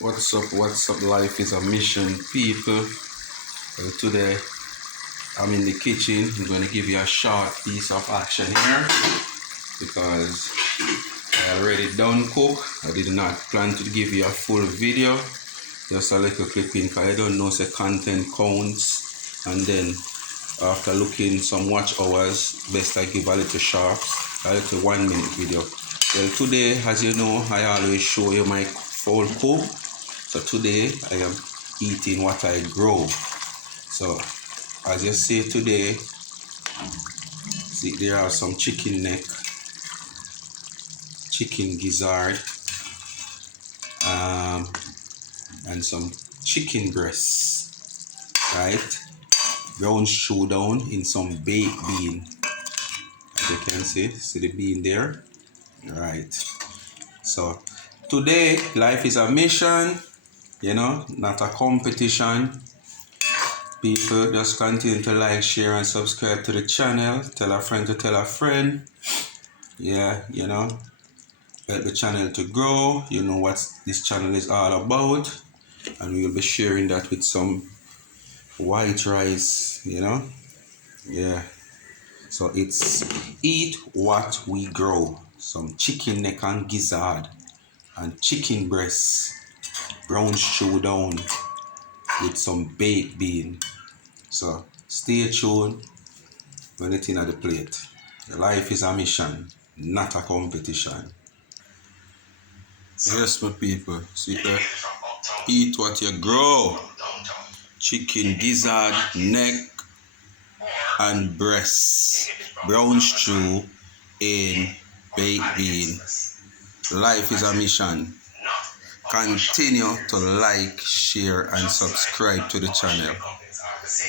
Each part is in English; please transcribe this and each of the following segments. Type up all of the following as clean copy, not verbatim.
What's up? What's up? Life is a mission, people. Today I'm in the kitchen. I'm going to give you a short piece of action here because I already done cook. I did not plan to give you a full video, just a little clipping because I don't know the content counts. And then after looking some watch hours, best I give a little short, a little 1 minute video. Well, today, as you know, I always show you my full cook. So today I am eating what I grow. So as you see today, see there are some chicken neck, chicken gizzard, and some chicken breasts, right? Brown showdown in some baked bean. As you can see the bean there, right? So today life is a mission, you know, not a competition. People, just continue to like, share, and subscribe to the channel. Tell a friend to tell a friend. Yeah, you know, help the channel to grow. You know what this channel is all about. And we will be sharing that with some white rice, you know. Yeah. So it's eat what we grow. Some chicken neck and gizzard and chicken breasts, brown showdown with some baked bean. So stay tuned when it's in the plate. Life is a mission, not a competition. Yes, my people. See that? Eat what you grow. Chicken, gizzard, neck, and breasts. Brown stew in baked bean. Life is a mission. Continue to like, share, and subscribe to the channel.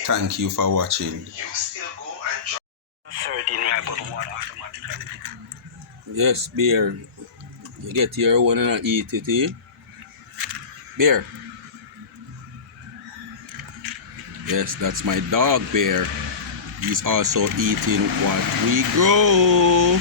Thank you for watching. Yes, bear. You get your one and eat it, eh? Bear. Yes, that's my dog, Bear. He's also eating what we grow.